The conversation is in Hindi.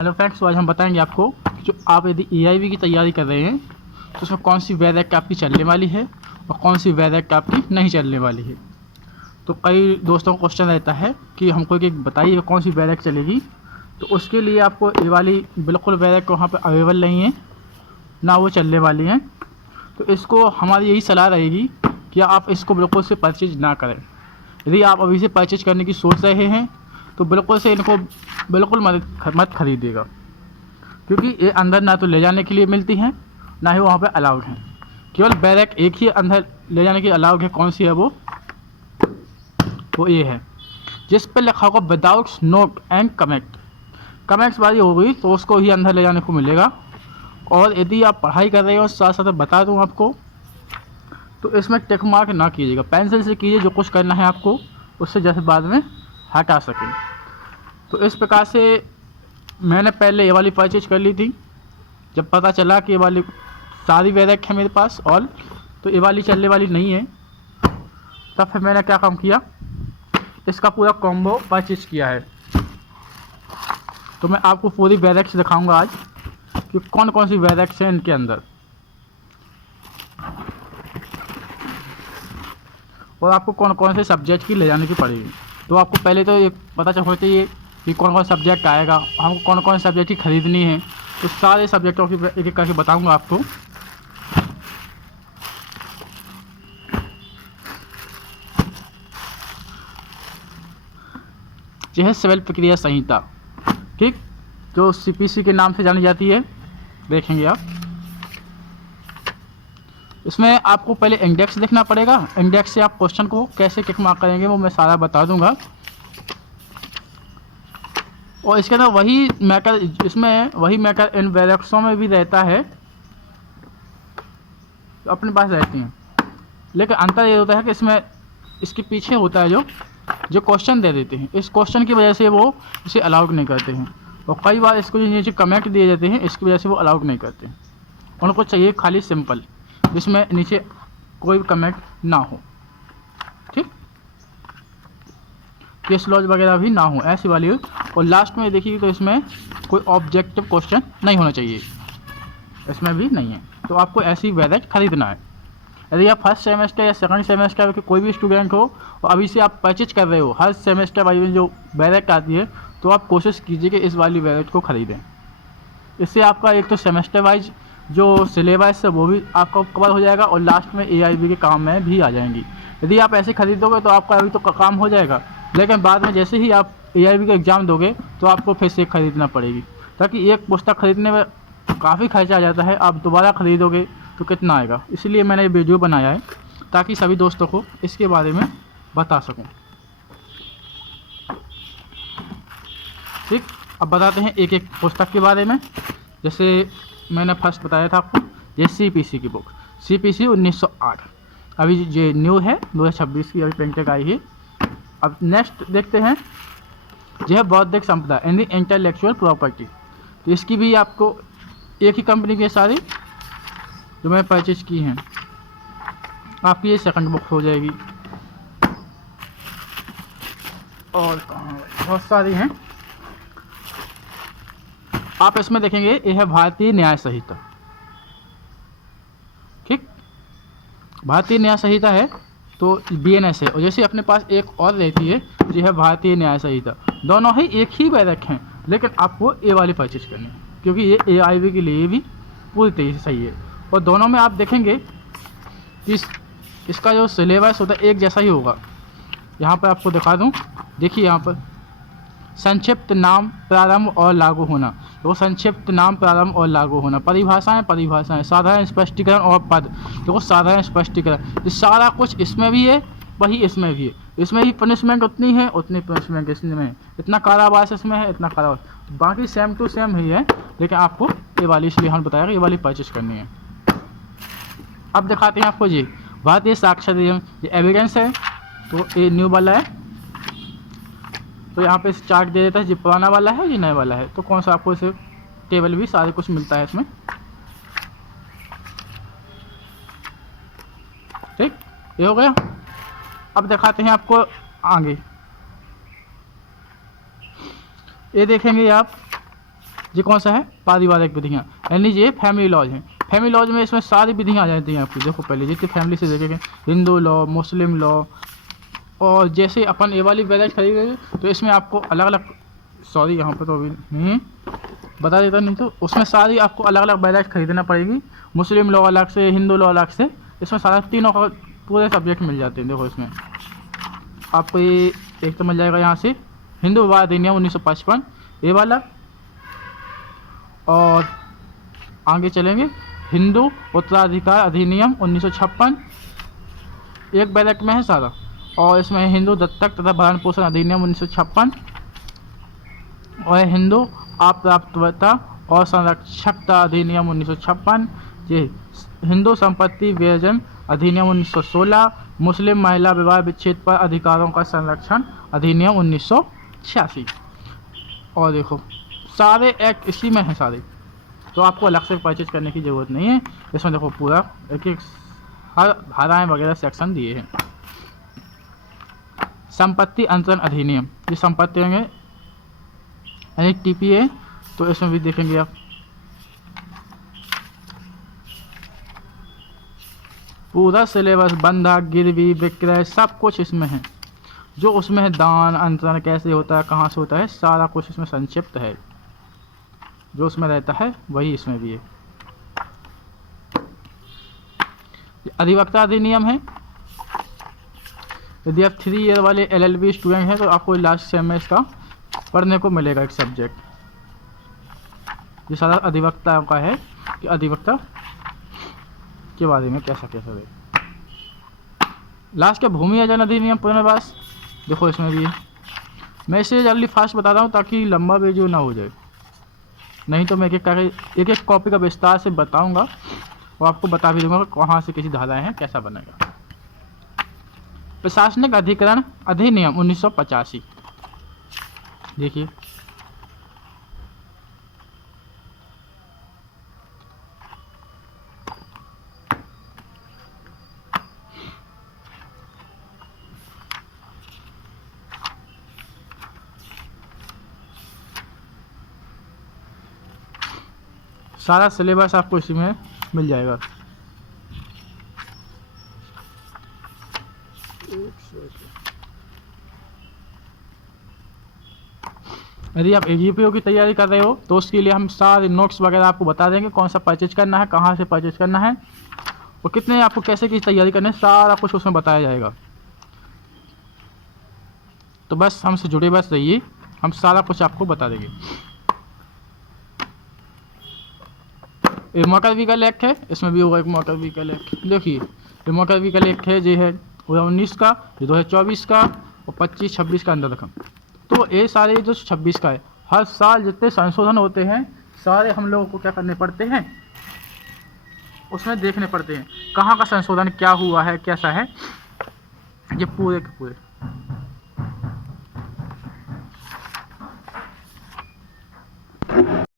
हेलो फ्रेंड्स, आज हम बताएंगे आपको जो आप यदि एआईबी की तैयारी कर रहे हैं तो उसमें कौन सी वैरिएंट आपकी चलने वाली है और कौन सी वैरिएंट आपकी नहीं चलने वाली है। तो कई दोस्तों का क्वेश्चन रहता है कि हमको एक बताइए कौन सी वैरिएंट चलेगी। तो उसके लिए आपको ये वाली बिल्कुल वैरिएंट वहाँ पर अवेलेबल नहीं है, ना वो चलने वाली हैं। तो इसको हमारी यही सलाह रहेगी कि आप इसको बिल्कुल से परचेज ना करें। यदि आप अभी से परचेज करने की सोच रहे हैं तो बिल्कुल से इनको बिल्कुल मत खरीदिएगा, क्योंकि ये अंदर ना तो ले जाने के लिए मिलती हैं, ना ही वहाँ पे अलाउड हैं। केवल बैरक एक ही अंदर ले जाने की अलाउड है। कौन सी है वो ये है जिस पर लिखा होगा विदाउट नोट एंड कमेंट्स वाली हो गई तो उसको ही अंदर ले जाने को मिलेगा। और यदि आप पढ़ाई कर रहे हो साथ साथ बता दूँ आपको, तो इसमें टिक मार्क ना कीजिएगा, पेंसिल से कीजिए जो कुछ करना है आपको, उससे जैसे बाद में हटा सकें। तो इस प्रकार से मैंने पहले ये वाली परचेज कर ली थी। जब पता चला कि ये वाली सारी वैरिएंट है मेरे पास और तो ये वाली चलने वाली नहीं है, तब फिर मैंने क्या काम किया, इसका पूरा कॉम्बो परचेज किया है। तो मैं आपको पूरी वैरिएंट्स दिखाऊंगा आज कि कौन कौन सी वैरिएंट्स हैं इनके अंदर, और आपको कौन कौन से सब्जेक्ट की ले जाने की पड़ेगी। तो आपको पहले तो ये पता होना चाहिए कि कौन कौन सब्जेक्ट आएगा, हमको कौन कौन सब्जेक्ट की खरीदनी है। तो सारे सब्जेक्टों की एक एक करके बताऊंगा आपको। यह है सिविल प्रक्रिया संहिता, ठीक, जो सीपीसी के नाम से जानी जाती है। देखेंगे आप, इसमें आपको पहले इंडेक्स देखना पड़ेगा। इंडेक्स से आप क्वेश्चन को कैसे टिक मार्क करेंगे वो मैं सारा बता दूंगा। और इसके अंदर वही मैटर, इसमें वही मैटर इन वैरिएंट्सों में भी रहता है, तो अपने पास रहती हैं। लेकिन अंतर ये होता है कि इसमें इसके पीछे होता है जो क्वेश्चन दे देते हैं, इस क्वेश्चन की वजह से वो इसे अलाउड नहीं करते हैं। और कई बार इसको जो नीचे कमेंट दिए जाते हैं, इसकी वजह से वो अलाउड नहीं करते हैं। उनको चाहिए खाली सिंपल, जिसमें नीचे कोई भी कमेंट ना हो, ठीक, केस लॉज वगैरह भी ना हो, ऐसी वाली हो। और लास्ट में देखिए तो इसमें कोई ऑब्जेक्टिव क्वेश्चन नहीं होना चाहिए, इसमें भी नहीं है। तो आपको ऐसी वैरिएंट खरीदना है। यदि आप फर्स्ट सेमेस्टर या सेकंड सेमेस्टर के कोई भी स्टूडेंट हो और अभी से आप परचेज कर रहे हो, हर सेमेस्टर वाइज में जो वैरिएंट आती है, तो आप कोशिश कीजिए कि इस वाली वैरिएंट को ख़रीदें। इससे आपका एक तो सेमेस्टर वाइज जो सिलेबस है वो भी आपका कवर हो जाएगा और लास्ट में एआईबी के काम में भी आ जाएंगी। यदि आप ऐसे खरीदोगे तो आपका अभी तो काम हो जाएगा, लेकिन बाद में जैसे ही आप एआईबी का एग्ज़ाम दोगे तो आपको फिर से खरीदना पड़ेगी, ताकि एक पुस्तक खरीदने में काफ़ी खर्चा आ जाता है। आप दोबारा ख़रीदोगे तो कितना आएगा, इसलिए मैंने ये वीडियो बनाया है ताकि सभी दोस्तों को इसके बारे में बता सकूं। ठीक, अब बताते हैं एक एक पुस्तक के बारे में। जैसे मैंने फर्स्ट बताया था आपको, ये सीपीसी की बुक, सीपीसी 1908, अभी ये न्यू है 2026 की, अभी प्रिंटेड आई है। अब नेक्स्ट देखते हैं, यह है बौद्धिक संपदा एंड द इंटेलेक्चुअल प्रॉपर्टी। तो इसकी भी आपको एक ही कंपनी के सारी जो मैंने परचेज की हैं, आपकी ये सेकंड बुक हो जाएगी। और बहुत सारी हैं, आप इसमें देखेंगे यह है भारतीय न्याय संहिता, ठीक, भारतीय न्याय संहिता है तो बीएनएस है। और जैसे अपने पास एक और रहती है जो है भारतीय न्याय संहिता, दोनों ही एक ही वैरिएंट हैं, लेकिन आपको ए वाली परचेज करनी है क्योंकि ये एआईबी के लिए भी पूरी तरीके से सही है। और दोनों में आप देखेंगे कि इसका जो सिलेबस होता है एक जैसा ही होगा। यहाँ पर आपको दिखा दूँ, देखिए यहाँ पर संक्षिप्त नाम प्रारंभ और लागू होना, देखो संक्षिप्त नाम प्रारंभ और लागू होना, परिभाषाएं, साधारण स्पष्टीकरण और पद, देखो साधारण स्पष्टीकरण, ये सारा कुछ इसमें भी है, वही इसमें भी है। इसमें ही पनिशमेंट उतनी है, उतनी पनिशमेंट इसमें है, इतना कारावास इसमें है, इतना कारावास, बाकी सेम टू सेम ही है। लेकिन आपको ये वाली, इसलिए हम बताया कि ये वाली परचेज करनी है। अब दिखाते हैं आपको जी भारतीय साक्षर नियम, ये एविडेंस है, तो ये न्यू वाला है। तो यहाँ पे चार्ट दे देता है, ये पुराना वाला है, ये नया वाला है, तो कौन सा आपको इसे टेबल भी सारे कुछ मिलता है इसमें, ठीक, ये हो गया। अब दिखाते हैं आपको आगे, ये देखेंगे आप ये कौन सा है, पारिवारिक विधियाँ, यानी ये फैमिली लॉज हैं। फैमिली लॉज में इसमें सारी विधियाँ आ जाती हैं आपकी। देखो पहले जितनी फैमिली से देखेंगे, हिंदू लॉ, मुस्लिम लॉ, और जैसे अपन ये वाली बैलेज खरीदेंगे तो इसमें आपको अलग अलग, सॉरी यहाँ पर तो अभी नहीं बता देता, नहीं तो उसमें सारी आपको अलग अलग बैलेज खरीदना पड़ेगी। मुस्लिम लॉ अलग से, हिंदू लॉ अलग से, इसमें सारा तीनों का पूरे सब्जेक्ट मिल जाते हैं। देखो इसमें आपको ये एक तो मिल जाएगा यहाँ से हिंदू विवाह अधिनियम 1955 ये वाला, और आगे चलेंगे हिंदू उत्तराधिकार अधिनियम 1956 एक बैलेट में है सारा, और इसमें हिंदू दत्तक तथा भरण पोषण अधिनियम 1956, और हिंदू अप्राप्तता और संरक्षकता अधिनियम 1956, ये हिंदू संपत्ति व्यजन अधिनियम 1916, मुस्लिम महिला विवाह विच्छेद पर अधिकारों का संरक्षण अधिनियम 1986। और देखो सारे एक्ट इसी में हैं सारे, तो आपको अलग से परचेज करने की ज़रूरत नहीं है। इसमें देखो पूरा एक एक हर धाराएँ वगैरह सेक्शन दिए हैं। संपत्ति अंतरण अधिनियम, ये संपत्ति होंगे यानी टीपीए, तो इसमें भी देखेंगे आप पूरा सिलेबस, बंधक, गिरवी, विक्रय, सब कुछ इसमें है। जो उसमें है दान अंतरण कैसे होता है, कहाँ से होता है, सारा कुछ इसमें संक्षिप्त है। जो उसमें रहता है वही इसमें भी है। अधिवक्ता अधिनियम है। यदि आप 3 ईयर वाले LLB स्टूडेंट हैं तो आपको लास्ट सेम में इसका पढ़ने को मिलेगा एक सब्जेक्ट। ये सारा अधिवक्ता का है कि अधिवक्ता के बारे में कैसा कैसा है। लास्ट का भूमि अर्जन अधिनियम पुनर्वास, देखो इसमें भी है। मैं इसे जल्दी फास्ट बता रहा हूँ ताकि लंबा वीडियो ना हो जाए, नहीं तो मैं एक एक कॉपी का विस्तार से बताऊंगा और आपको बता भी दूंगा कहाँ से कैसी धाराएं हैं, कैसा बनेगा। प्रशासनिक अधिकरण अधिनियम 1985 देखिए, सारा सिलेबस आपको इसी में मिल जाएगा। यदि आप AGPO की तैयारी कर रहे हो तो उसके लिए हम सारे नोट्स वगैरह आपको बता देंगे, कौन सा परचेज करना है, कहाँ से परचेज करना है और कितने आपको कैसे की तैयारी करनी है, सारा कुछ उसमें बताया जाएगा। तो बस हमसे जुड़े बस रहिए, हम सारा कुछ आपको बता देंगे। ये मोटर व्हीकल एक्ट है, इसमें भी होगा एक मोटर व्हीकल एक्ट। देखिए ये मोटर व्हीकल एक्ट है, ये है 2019 का, ये 2024 का और 25-26 का अंदर रखा। तो ये सारे जो 26 का है, हर साल जितने संशोधन होते हैं सारे हम लोगों को क्या करने पड़ते हैं, उसमें देखने पड़ते हैं कहाँ का संशोधन क्या हुआ है, कैसा है, ये पूरे के पूरे